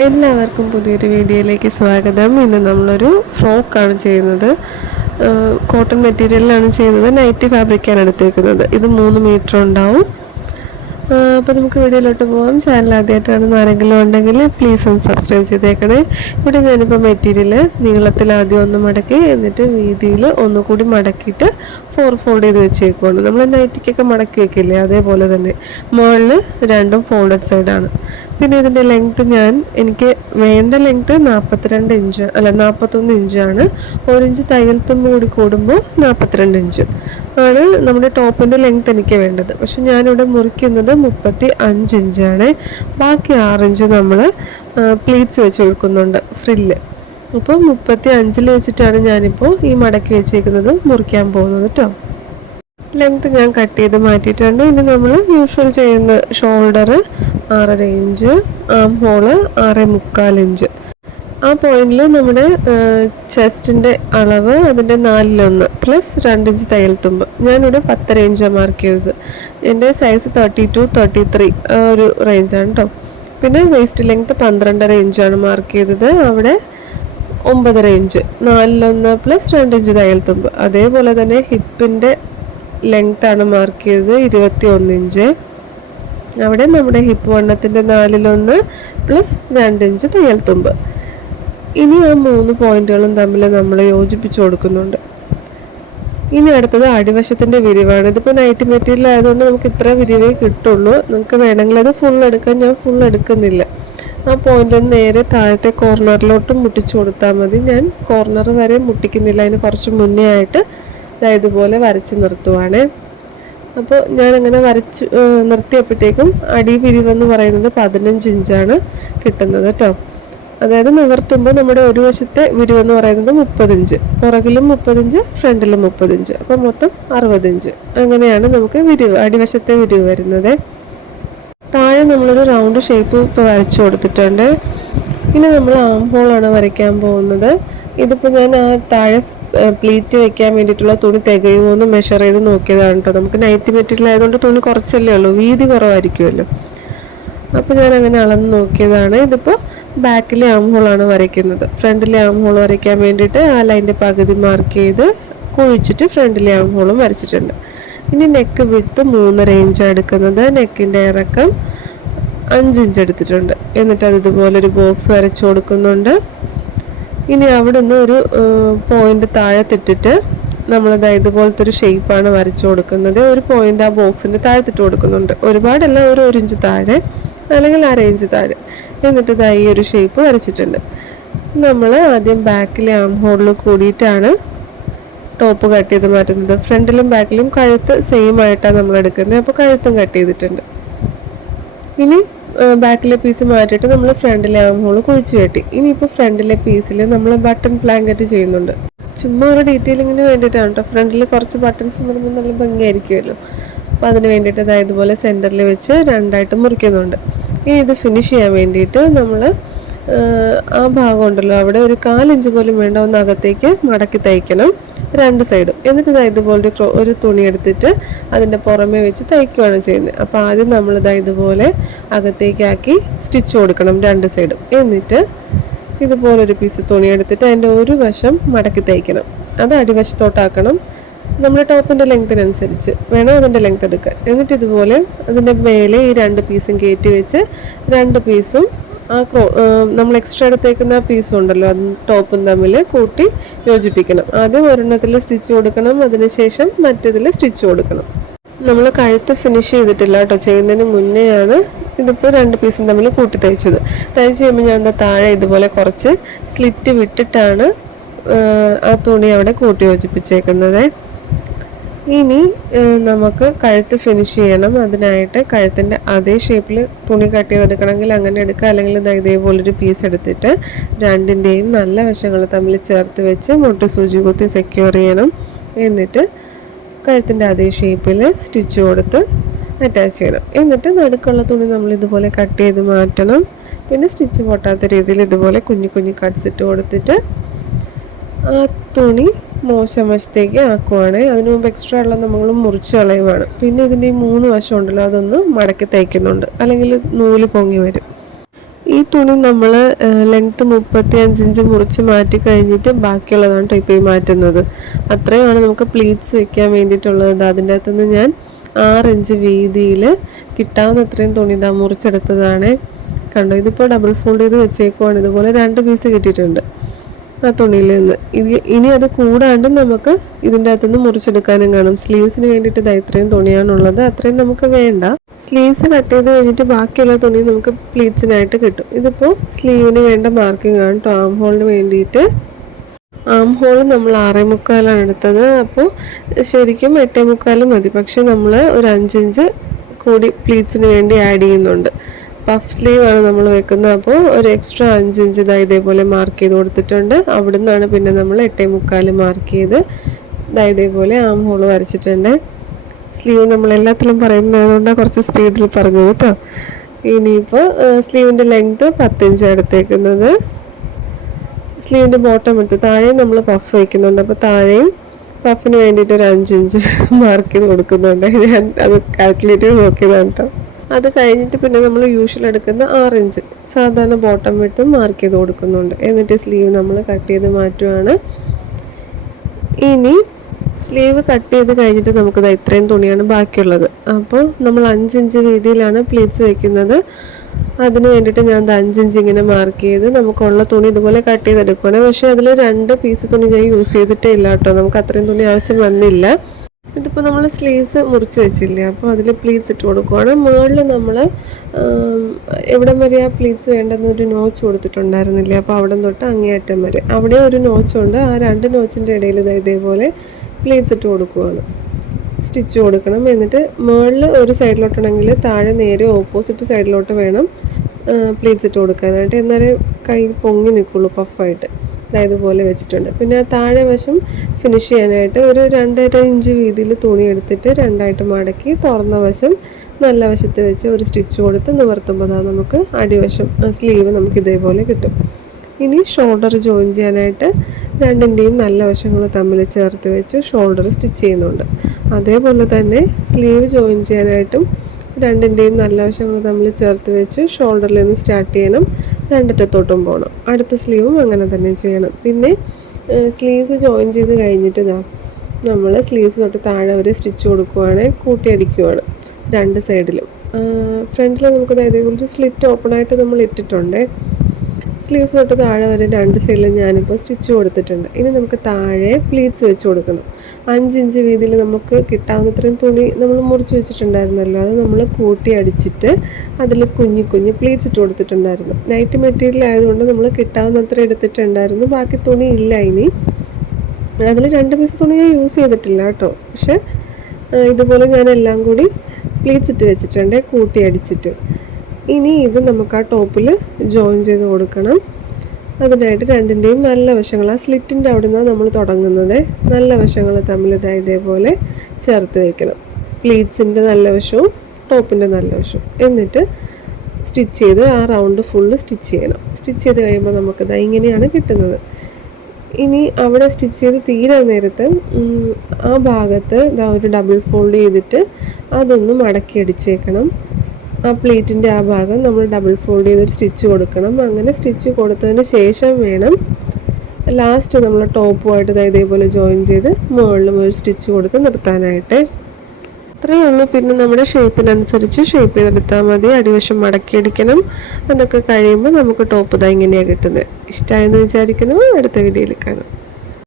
എല്ലാവർക്കും പുതിയൊരു വീഡിയോയിലേക്ക് സ്വാഗതം. ഇന്ന് നമ്മളൊരു ഫ്രോക്കാണ് ചെയ്യുന്നത്. കോട്ടൺ മെറ്റീരിയലിലാണ് ചെയ്യുന്നത്. നൈറ്റി ഫാബ്രിക്കാണ് എടുത്തേക്കുന്നത്. ഇത് 3 മീറ്റർ ഉണ്ടാവും. അപ്പോൾ നമുക്ക് വീഡിയോയിലോട്ട് പോകാം. ചാനൽ ആദ്യമായിട്ടാണെന്ന് ആരെങ്കിലും ഉണ്ടെങ്കിൽ പ്ലീസ് ഒന്ന് സബ്സ്ക്രൈബ് ചെയ്തേക്കണേ. ഇവിടെ ഞാനിപ്പോൾ മെറ്റീരിയൽ നീളത്തിൽ ആദ്യം ഒന്ന് മടക്കി, എന്നിട്ട് വീതിയിൽ ഒന്നുകൂടി മടക്കിയിട്ട് ഫോൾഡ് ചെയ്ത് വെച്ചേക്കുവാണ്. നമ്മൾ നൈറ്റിക്കൊക്കെ മടക്കി വെക്കില്ലേ, അതേപോലെ തന്നെ മുകളിൽ രണ്ടും ഫോൾഡഡ് സൈഡാണ്. പിന്നെ ഇതിൻ്റെ ലെങ്ത്ത് എനിക്ക് വേണ്ട ലെങ്ത്ത് 42 ഇഞ്ച് അല്ല 41 ഇഞ്ചാണ്. 1 ഇഞ്ച് തയ്യൽ തുമ്പ് കൂടി കൂടുമ്പോൾ 42 ഇഞ്ച് ആണ് നമ്മുടെ ടോപ്പിൻ്റെ ലെങ്ത്ത് എനിക്ക് വേണ്ടത്. പക്ഷെ ഞാനിവിടെ മുറിക്കുന്നത് 35 ഇഞ്ചാണ്. ബാക്കി 6 ഇഞ്ച് നമ്മൾ പ്ലീറ്റ്സ് വെച്ച് കൊടുക്കുന്നുണ്ട്, ഫ്രില്ല്. അപ്പോൾ 35 വെച്ചിട്ടാണ് ഞാനിപ്പോൾ ഈ മടക്കി വെച്ചേക്കുന്നത് മുറിക്കാൻ പോകുന്നത് കേട്ടോ. ലെങ്ത്ത് ഞാൻ കട്ട് ചെയ്ത് മാറ്റിയിട്ടുണ്ട്. ഇനി നമ്മൾ യൂഷ്വൽ ചെയ്യുന്ന ഷോൾഡർ 6.5 ഇഞ്ച്, ആം ഹോള് 6.25 ഇഞ്ച്. ആ പോയിന്റിൽ നമ്മുടെ ചെസ്റ്റിൻ്റെ അളവ് അതിൻ്റെ 4/1 പ്ലസ് 2 ഇഞ്ച് തയ്യൽ തുമ്പ്. ഞാനിവിടെ 10.5 ഇഞ്ചാണ് മാർക്ക് ചെയ്തത്. എൻ്റെ സൈസ് 32, 33 ആ ഒരു റേഞ്ചാണ് കേട്ടോ. പിന്നെ വേസ്റ്റ് ലെങ്ത്ത് 12.5 ഇഞ്ചാണ് മാർക്ക് ചെയ്തത്. അവിടെ 9.5 ഇഞ്ച്, 4/1 പ്ലസ് 2 ഇഞ്ച് തയ്യൽ തുമ്പ്. അതേപോലെ തന്നെ ഹിപ്പിൻ്റെ ലെങ്ത്താണ് മാർക്ക് ചെയ്തത് 21 ഇഞ്ച്. അവിടെ നമ്മുടെ ഹിപ്പ് വണ്ണത്തിൻ്റെ 4/1 പ്ലസ് 2 ഇഞ്ച് തയ്യൽ തുമ്പ്. ഇനി ആ 3 പോയിന്റുകളും തമ്മിൽ നമ്മൾ യോജിപ്പിച്ച് കൊടുക്കുന്നുണ്ട്. ഇനി അടുത്തത് അടിവശത്തിൻ്റെ വിരിവാണ്. ഇതിപ്പോൾ നൈറ്റ് മെറ്റീരിയൽ ആയതുകൊണ്ട് നമുക്ക് ഇത്ര വിരിവേ കിട്ടുള്ളൂ. നമുക്ക് വേണമെങ്കിൽ അത് ഫുൾ എടുക്കാൻ, ഞാൻ ഫുൾ എടുക്കുന്നില്ല. ആ പോയിന്റിൽ നേരെ താഴത്തെ കോർണറിലോട്ട് മുട്ടിച്ചു കൊടുത്താൽ മതി. ഞാൻ കോർണർ വരെ മുട്ടിക്കുന്നില്ല, അതിന് കുറച്ച് മുന്നേ ആയിട്ട് ഇതുപോലെ വരച്ച് നിർത്തുവാണ്. അപ്പോൾ ഞാനങ്ങനെ വരച്ച് നിർത്തിയപ്പോഴത്തേക്കും അടി പിരിവെന്ന് പറയുന്നത് 15 ഇഞ്ചാണ് കിട്ടുന്നത് കേട്ടോ. അതായത് നിവർത്തുമ്പോൾ നമ്മുടെ ഒരു വശത്തെ വിരിവെന്ന് പറയുന്നത് 30 ഇഞ്ച്, പുറകിലും 30 ഇഞ്ച്, ഫ്രണ്ടിലും 30 ഇഞ്ച്, അപ്പോൾ മൊത്തം 60 ഇഞ്ച്. അങ്ങനെയാണ് നമുക്ക് വിരിവ്, അടിവശത്തെ വിരിവ് വരുന്നത്. താഴെ നമ്മളൊരു റൗണ്ട് ഷേപ്പ് ഇപ്പോൾ വരച്ചു കൊടുത്തിട്ടുണ്ട്. ഇനി നമ്മൾ ആം ഹോളാണ് വരയ്ക്കാൻ പോകുന്നത്. ഇതിപ്പോൾ ഞാൻ ആ താഴെ പ്ലീറ്റ് വെക്കാൻ വേണ്ടിയിട്ടുള്ള തുണി തികയുമോ എന്ന് മെഷർ ചെയ്ത് നോക്കിയതാണ് കേട്ടോ. നമുക്ക് നൈറ്റ് മെറ്റീരിയൽ ആയതുകൊണ്ട് തുണി കുറച്ചല്ലേ ഉള്ളൂ, വീതി കുറവായിരിക്കുമല്ലോ. അപ്പോൾ ഞാൻ അങ്ങനെ അളന്ന് നോക്കിയതാണ്. ഇതിപ്പോൾ ബാക്കിലെ ആം ഹോളാണ് വരയ്ക്കുന്നത്. ഫ്രണ്ടിലെ ആം ഹോൾ വരയ്ക്കാൻ വേണ്ടിയിട്ട് ആ ലൈൻ്റെ പകുതി മാർക്ക് ചെയ്ത് കുഴിച്ചിട്ട് ഫ്രണ്ടിലെ ആം ഹോളും വരച്ചിട്ടുണ്ട്. ഇനി നെക്ക് വിഡ്ത്ത് 3.5 ഇഞ്ചാണ് എടുക്കുന്നത്. നെക്കിൻ്റെ ഇറക്കം 5 ഇഞ്ച് എടുത്തിട്ടുണ്ട്. എന്നിട്ട് അത് ഇതുപോലൊരു ബോക്സ് വരച്ചു കൊടുക്കുന്നുണ്ട്. ഇനി അവിടെ നിന്ന് ഒരു പോയിന്റ് താഴത്തിട്ടിട്ട് നമ്മളത് ഇതുപോലത്തെ ഒരു ഷേപ്പാണ് വരച്ചു കൊടുക്കുന്നത്. ഒരു പോയിന്റ് ആ ബോക്സിൻ്റെ താഴത്തിട്ട് കൊടുക്കുന്നുണ്ട്. ഒരുപാടല്ല, ഒരു ഇഞ്ച് താഴെ അല്ലെങ്കിൽ 1/2 ഇഞ്ച് താഴെ. എന്നിട്ട് ഈ ഒരു ഷേപ്പ് വരച്ചിട്ടുണ്ട്. നമ്മൾ ആദ്യം ബാക്കിലെ ആം ഹോളിൽ കൂടിയിട്ടാണ് ടോപ്പ് കട്ട് ചെയ്ത് മാറ്റുന്നത്. ഫ്രണ്ടിലും ബാക്കിലും കഴുത്ത് സെയിം ആയിട്ടാണ് നമ്മൾ എടുക്കുന്നത്. അപ്പോൾ കഴുത്തും കട്ട് ചെയ്തിട്ടുണ്ട്. ഇനി ബാക്കിലെ പീസ് മാറ്റിയിട്ട് നമ്മൾ ഫ്രണ്ടിലെ ആം ഹോൾ കുഴിച്ച് കെട്ടി. ഇനിയിപ്പോൾ ഫ്രണ്ടിലെ പീസിൽ നമ്മൾ ബട്ടൺ ബ്ലാങ്കറ്റ് ചെയ്യുന്നുണ്ട്. ചുമ്മാ ഒരു ഡീറ്റെയിലിങ്ങിന് വേണ്ടിയിട്ടാണ് കേട്ടോ. ഫ്രണ്ടിൽ കുറച്ച് ബട്ടൺസ് വരുമ്പോൾ നല്ല ഭംഗിയായിരിക്കുമല്ലോ. അപ്പോൾ അതിന് വേണ്ടിയിട്ട് ഇതുപോലെ സെൻറ്ററിൽ വെച്ച് 2ആയിട്ട് മുറിക്കുന്നുണ്ട്. ഇനി ഇത് ഫിനിഷ് ചെയ്യാൻ വേണ്ടിയിട്ട് നമ്മൾ ആ ഭാഗം ഉണ്ടല്ലോ, അവിടെ ഒരു 4 ഇഞ്ച് പോലും വേണ്ട, ഒന്ന് അകത്തേക്ക് മടക്കി തയ്ക്കണം 2 സൈഡും. എന്നിട്ട് ഇതുപോലെ ഒരു തുണി എടുത്തിട്ട് അതിൻ്റെ പുറമേ വെച്ച് തയ്ക്കുകയാണ് ചെയ്യുന്നത്. അപ്പോൾ ആദ്യം നമ്മൾ ഇതുപോലെ അകത്തേക്കാക്കി സ്റ്റിച്ച് കൊടുക്കണം 2 സൈഡും. എന്നിട്ട് ഇതുപോലൊരു പീസ് തുണി എടുത്തിട്ട് അതിൻ്റെ ഒരു വശം മടക്കി തയ്ക്കണം. അത് അടിവശത്തോട്ടാക്കണം. നമ്മുടെ ടോപ്പിൻ്റെ ലെങ്ത്തിനനുസരിച്ച് വേണം അതിൻ്റെ ലെങ്ത്ത് എടുക്കാൻ. എന്നിട്ട് ഇതുപോലെ അതിൻ്റെ മേലെ ഈ 2 പീസും കയറ്റി വെച്ച് 2 പീസും ആ നമ്മൾ എക്സ്ട്രാ എടുത്തേക്കുന്ന പീസും ഉണ്ടല്ലോ, അത് ടോപ്പും തമ്മിൽ കൂട്ടി യോജിപ്പിക്കണം. ആദ്യം ഒരെണ്ണത്തിൽ സ്റ്റിച്ച് കൊടുക്കണം, അതിനുശേഷം മറ്റേതിൽ സ്റ്റിച്ച് കൊടുക്കണം. നമ്മൾ കഴുത്ത് ഫിനിഷ് ചെയ്തിട്ടില്ല കേട്ടോ, ചെയ്യുന്നതിന് മുന്നെയാണ് ഇതിപ്പോൾ 2 പീസും തമ്മിൽ കൂട്ടി തയ്ച്ചത്. തയ്ച്ച് കഴിയുമ്പോൾ ഞാൻ താഴെ ഇതുപോലെ കുറച്ച് സ്ലിറ്റ് വിട്ടിട്ടാണ് ആ തുണി അവിടെ കൂട്ടി യോജിപ്പിച്ചേക്കുന്നത്. ഇനി നമുക്ക് കഴുത്ത് ഫിനിഷ് ചെയ്യണം. അതിനായിട്ട് കഴുത്തിൻ്റെ അതേ ഷേപ്പിൽ തുണി കട്ട് ചെയ്തെടുക്കണമെങ്കിൽ അങ്ങനെ എടുക്കുക, അല്ലെങ്കിൽ ഇതേപോലൊരു പീസ് എടുത്തിട്ട് 2ൻ്റെയും നല്ല വശങ്ങൾ തമ്മിൽ ചേർത്ത് വെച്ച് മുട്ട് സൂചി കുത്തി സെക്യൂർ ചെയ്യണം. എന്നിട്ട് കഴുത്തിൻ്റെ അതേ ഷേപ്പിൽ സ്റ്റിച്ച് കൊടുത്ത് അറ്റാച്ച് ചെയ്യണം. എന്നിട്ട് നടുക്കുള്ള തുണി നമ്മൾ ഇതുപോലെ കട്ട് ചെയ്ത് മാറ്റണം. പിന്നെ സ്റ്റിച്ച് പൊട്ടാത്ത രീതിയിൽ ഇതുപോലെ കുഞ്ഞു കുഞ്ഞു കട്ട്സ് ഇട്ട് കൊടുത്തിട്ട് ആ തുണി മോശം വശത്തേക്ക് ആക്കുവാണ്. അതിനു മുമ്പ് എക്സ്ട്രാ ഉള്ള നമ്മൾ മുറിച്ച് കളയുവാണ്. പിന്നെ ഇതിൻ്റെ ഈ 3 വശം ഉണ്ടല്ലോ, അതൊന്ന് മടക്കി തയ്ക്കുന്നുണ്ട്, അല്ലെങ്കിൽ നൂല് പൊങ്ങി വരും. ഈ തുണി നമ്മൾ ലെങ്ത്ത് 35 ഇഞ്ച് മുറിച്ച് മാറ്റി കഴിഞ്ഞിട്ട് ബാക്കിയുള്ളതാണ് കേട്ടോ ഇപ്പോൾ ഈ മാറ്റുന്നത്. അത്രയുമാണ് നമുക്ക് പ്ലീറ്റ്സ് വെക്കാൻ വേണ്ടിയിട്ടുള്ളത്. അതിൻ്റെ അകത്തുനിന്ന് ഞാൻ 6 ഇഞ്ച് വീതിയിൽ കിട്ടാവുന്ന അത്രയും തുണി ഇതാ മുറിച്ചെടുത്തതാണ്. കണ്ടോ, ഇതിപ്പോൾ ഡബിൾ ഫോൾഡ് ചെയ്ത് വെച്ചേക്കുവാണ്. ഇതുപോലെ 2 പീസ് കിട്ടിയിട്ടുണ്ട് ആ തുണിയിൽ നിന്ന്. ഇനി അത് കൂടാണ്ട് നമുക്ക് ഇതിൻ്റെ അകത്തുനിന്ന് മുറിച്ചെടുക്കാനും കാണും. സ്ലീവ്സിന് വേണ്ടിയിട്ട് ഇതാ ഇത്രയും തുണിയാണുള്ളത്, അത്രയും നമുക്ക് വേണ്ട. സ്ലീവ്സ് കട്ട് ചെയ്ത് കഴിഞ്ഞിട്ട് ബാക്കിയുള്ള തുണി നമുക്ക് പ്ലീറ്റ്സിനായിട്ട് കിട്ടും. ഇതിപ്പോൾ സ്ലീവിന് വേണ്ട മാർക്കിംഗ് ആണ് കേട്ടോ. ആം ഹോളിന് വേണ്ടിയിട്ട് ആം ഹോൾ നമ്മൾ 6.25 എടുത്തത്. അപ്പോൾ ശരിക്കും 8.25 മതി. പക്ഷെ നമ്മൾ ഒരു 5 ഇഞ്ച് കൂടി പ്ലീറ്റ്സിന് വേണ്ടി ആഡ് ചെയ്യുന്നുണ്ട്. പഫ് സ്ലീവ് ആണ് നമ്മൾ വെക്കുന്നത്. അപ്പോൾ ഒരു എക്സ്ട്രാ 5 ഇഞ്ച് ഇതേപോലെ മാർക്ക് ചെയ്ത് കൊടുത്തിട്ടുണ്ട്. അവിടെ നിന്നാണ് പിന്നെ നമ്മൾ 8.25 മാർക്ക് ചെയ്ത് ഇതേപോലെ ആം ഹോൾ വരച്ചിട്ടുണ്ട്. സ്ലീവ് നമ്മൾ എല്ലാത്തിലും പറയുന്നതുകൊണ്ടാണ് കുറച്ച് സ്പീഡിൽ പറഞ്ഞത് കേട്ടോ. ഇനിയിപ്പോൾ സ്ലീവിൻ്റെ ലെങ്ത് 10 ഇഞ്ച് എടുത്തേക്കുന്നത്. സ്ലീവിൻ്റെ ബോട്ടം എടുത്ത് താഴെയും നമ്മൾ പഫ് വയ്ക്കുന്നുണ്ട്. അപ്പോൾ താഴെയും പഫിന് വേണ്ടിയിട്ട് ഒരു 5 ഇഞ്ച് മാർക്ക് ചെയ്ത് കൊടുക്കുന്നുണ്ട്. ഞാൻ അത് കാൽക്കുലേറ്റ് ചെയ്ത് നോക്കിയതാണ് കേട്ടോ. അത് കഴിഞ്ഞിട്ട് പിന്നെ നമ്മൾ യൂഷ്വൽ എടുക്കുന്ന 6 ഇഞ്ച് സാധാരണ ബോട്ടം വിട്ട് മാർക്ക് ചെയ്ത് കൊടുക്കുന്നുണ്ട്. എന്നിട്ട് സ്ലീവ് നമ്മൾ കട്ട് ചെയ്ത് മാറ്റുകയാണ്. ഇനി സ്ലീവ് കട്ട് ചെയ്ത് കഴിഞ്ഞിട്ട് നമുക്കിത് ഇത്രയും തുണിയാണ് ബാക്കിയുള്ളത്. അപ്പോൾ നമ്മൾ 5 ഇഞ്ച് വീതിയിലാണ് പ്ലീറ്റ്സ് വയ്ക്കുന്നത്. അതിന് വേണ്ടിയിട്ട് ഞാൻ 5 ഇഞ്ച് ഇങ്ങനെ മാർക്ക് ചെയ്ത് നമുക്കുള്ള തുണി ഇതുപോലെ കട്ട് ചെയ്തെടുക്കുകയാണ്. പക്ഷേ അതിൽ 2 പീസ് തുണി ഞാൻ യൂസ് ചെയ്തിട്ടേ ഇല്ല കേട്ടോ. നമുക്ക് അത്രയും തുണി ആവശ്യം വന്നില്ല. ഇതിപ്പോൾ നമ്മൾ സ്ലീവ്സ് മുറിച്ച് വെച്ചില്ലേ, അപ്പോൾ അതിൽ പ്ലീറ്റ്സ് ഇട്ട് കൊടുക്കുകയാണ്. മുകളിൽ നമ്മൾ എവിടം വരെ ആ പ്ലീറ്റ്സ് വേണ്ടെന്നൊരു നോച്ച് കൊടുത്തിട്ടുണ്ടായിരുന്നില്ലേ, അപ്പോൾ അവിടെ തൊട്ട് അങ്ങേയറ്റം വരെ അവിടെ ഒരു നോച്ചുണ്ട്. ആ 2 നോച്ചിൻ്റെ ഇടയിൽ ഇതേപോലെ പ്ലീറ്റ്സ് ഇട്ട് കൊടുക്കുകയാണ്. സ്റ്റിച്ച് കൊടുക്കണം. എന്നിട്ട് മുകളിൽ ഒരു സൈഡിലോട്ടാണെങ്കിൽ താഴെ നേരെ ഓപ്പോസിറ്റ് സൈഡിലോട്ട് വേണം പ്ലീറ്റ്സ് ഇട്ട് കൊടുക്കാനായിട്ട്. എന്നാലേ കൈ പൊങ്ങി നിൽക്കുള്ളൂ പഫായിട്ട്. ഇതുപോലെ വെച്ചിട്ടുണ്ട്. പിന്നെ ആ താഴെ വശം ഫിനിഷ് ചെയ്യാനായിട്ട് ഒരു 2.5 ഇഞ്ച് വീതിയിൽ തുണി എടുത്തിട്ട് 2ആയിട്ട് മടക്കി തുറന്ന വശം നല്ല വശത്ത് വെച്ച് ഒരു സ്റ്റിച്ച് കൊടുത്ത് നിവർത്തുമ്പോൾ നമുക്ക് അടിവശം സ്ലീവ് നമുക്ക് ഇതേപോലെ കിട്ടും. ഇനി ഷോൾഡർ ജോയിൻ ചെയ്യാനായിട്ട് 2ൻ്റെയും നല്ല വശങ്ങൾ തമ്മിൽ ചേർത്ത് വെച്ച് ഷോൾഡർ സ്റ്റിച്ച് ചെയ്യുന്നുണ്ട്. അതേപോലെ തന്നെ സ്ലീവ് ജോയിൻ ചെയ്യാനായിട്ടും 2ൻ്റെയും നല്ല വശങ്ങൾ തമ്മിൽ ചേർത്ത് വെച്ച് ഷോൾഡറിൽ നിന്ന് സ്റ്റാർട്ട് ചെയ്യണം, 2 അറ്റത്തോട്ടും പോകണം. അടുത്ത സ്ലീവും അങ്ങനെ തന്നെ ചെയ്യണം. പിന്നെ സ്ലീവ്സ് ജോയിൻ ചെയ്ത് കഴിഞ്ഞിട്ട് നമ്മൾ സ്ലീവ്സ് തൊട്ട് താഴെ വരെ സ്റ്റിച്ച് കൊടുക്കുവാണ്, കൂട്ടിയടിക്കുവാണ് 2 സൈഡിലും. ഫ്രണ്ടിൽ നമുക്ക് ഇതേപോലെ സ്ലിറ്റ് ഓപ്പണായിട്ട് നമ്മൾ ഇട്ടിട്ടുണ്ട്. സ്ലീവ്സ് തൊട്ട് താഴെ വരെ 2 സൈഡിലും ഞാനിപ്പോൾ സ്റ്റിച്ച് കൊടുത്തിട്ടുണ്ട്. ഇനി നമുക്ക് താഴെ പ്ലീറ്റ്സ് വെച്ച് കൊടുക്കണം. 5 ഇഞ്ച് വീതിയിൽ നമുക്ക് കിട്ടാവുന്നത്രയും തുണി നമ്മൾ മുറിച്ച് വെച്ചിട്ടുണ്ടായിരുന്നല്ലോ, അത് നമ്മൾ കൂട്ടി അടിച്ചിട്ട് അതിൽ കുഞ്ഞു പ്ലീറ്റ്സ് ഇട്ട് കൊടുത്തിട്ടുണ്ടായിരുന്നു. നൈറ്റ് മെറ്റീരിയൽ ആയതുകൊണ്ട് നമ്മൾ കിട്ടാവുന്നത്ര എടുത്തിട്ടുണ്ടായിരുന്നു. ബാക്കി തുണി ഇല്ല. ഇനി അതിൽ 2 പീസ് തുണി ഞാൻ യൂസ് ചെയ്തിട്ടില്ല കേട്ടോ. പക്ഷേ ഇതുപോലെ ഞാൻ എല്ലാം കൂടി പ്ലീറ്റ്സ് ഇട്ട് വെച്ചിട്ടുണ്ട് കൂട്ടി അടിച്ചിട്ട്. ഇനി ഇത് നമുക്ക് ആ ടോപ്പിൽ ജോയിൻ ചെയ്ത് കൊടുക്കണം. അതിനായിട്ട് 2ൻ്റെയും നല്ല വശങ്ങൾ ആ സ്ലിറ്റിൻ്റെ അവിടെ നിന്നാണ് നമ്മൾ തുടങ്ങുന്നത്. നല്ല വശങ്ങൾ തമ്മിൽ ഇതേപോലെ ചേർത്ത് വയ്ക്കണം. പ്ലീറ്റ്സിൻ്റെ നല്ല വശവും ടോപ്പിൻ്റെ നല്ല വശവും. എന്നിട്ട് സ്റ്റിച്ച് ചെയ്ത് ആ റൗണ്ട് ഫുള്ള് സ്റ്റിച്ച് ചെയ്യണം. സ്റ്റിച്ച് ചെയ്ത് കഴിയുമ്പോൾ നമുക്കിത് ഇങ്ങനെയാണ് കിട്ടുന്നത്. ഇനി അവിടെ സ്റ്റിച്ച് ചെയ്ത് തീരാൻ നേരത്ത് ആ ഭാഗത്ത് ഒരു ഡബിൾ ഫോൾഡ് ചെയ്തിട്ട് അതൊന്ന് മടക്കി അടിച്ചേക്കണം. ആ പ്ലീറ്റിൻ്റെ ആ ഭാഗം നമ്മൾ ഡബിൾ ഫോൾഡ് ചെയ്തിട്ട് സ്റ്റിച്ച് കൊടുക്കണം. അങ്ങനെ സ്റ്റിച്ച് കൊടുത്തതിന് ശേഷം വേണം ലാസ്റ്റ് നമ്മൾ ടോപ്പുമായിട്ട് ഇതേപോലെ ജോയിൻ ചെയ്ത് മുകളിലും ഒരു സ്റ്റിച്ച് കൊടുത്ത് നിർത്താനായിട്ട്. അത്രയേ ഉള്ളൂ. പിന്നെ നമ്മുടെ ഷേപ്പിനനുസരിച്ച് ഷേപ്പ് ചെയ്തെടുത്താൽ മതി. അടിവശം മടക്കി അടിക്കണം. അതൊക്കെ കഴിയുമ്പോൾ നമുക്ക് ടോപ്പ് ഇങ്ങനെയാണ് കിട്ടുന്നത്. ഇഷ്ടമായെന്ന് വിചാരിക്കണം. അടുത്ത വീഡിയോയിൽ കാണാം.